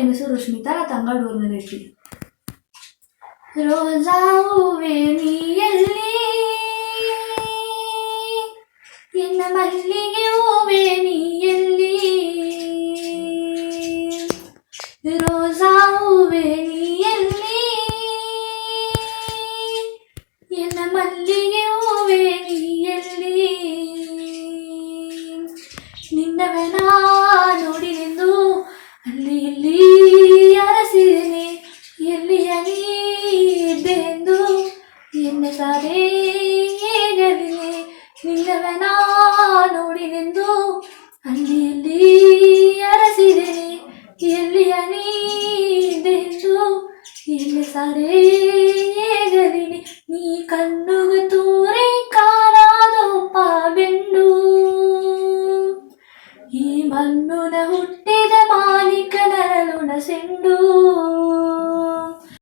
N S Rushmitha തങ്ങടൂർന്ന് ರೆಡ್ಡಿ. ರೋಜಾ ಹೂವೇ ನೀಯಲ್ಲಿ ಎನ್ನ ಮಲ್ಲಿಗೆ ಹೂವೇ ನೀಯಲ್ಲಿ, ರೋಜಾ ಹೂವೇ ನೀಯಲ್ಲಿ ಎನ್ನ ಮಲ್ಲಿಗೆ ಹೂವೇ ನೀಯಲ್ಲಿ, ನಿನ್ನವನ ನೋಡಿನೆಂದು ಅಲ್ಲಿ ಇಲ್ಲಿ ಅರಸಿದೆನೆ, ಎಲ್ಲಿಯ ನೀದ್ದೆಂದು ಎನ್ನ ಸಾರೇ ಹೇಗಲಿನೆ, ನಿನ್ನವನ ನೋಡಿನೆಂದು ಅಲ್ಲಿ ಇಲ್ಲಿ ಅರಸಿದೆನೆ, ಎಲ್ಲಿಯ ನೀದ್ದೆಂದು ಎನ್ನ ಸಾರೇ ಹೇಗಲಿನೆ, ನೀ ಕಣ್ಣುಗ ತೂರೆ ಕಾಣಾದೊಪ್ಪ ಬೆಂಡು, ಈ ಮಣ್ಣುನ ಹುಟ್ಟಿದ ಮಾಲೀಕನರಳುನ ಸೆಂಡು.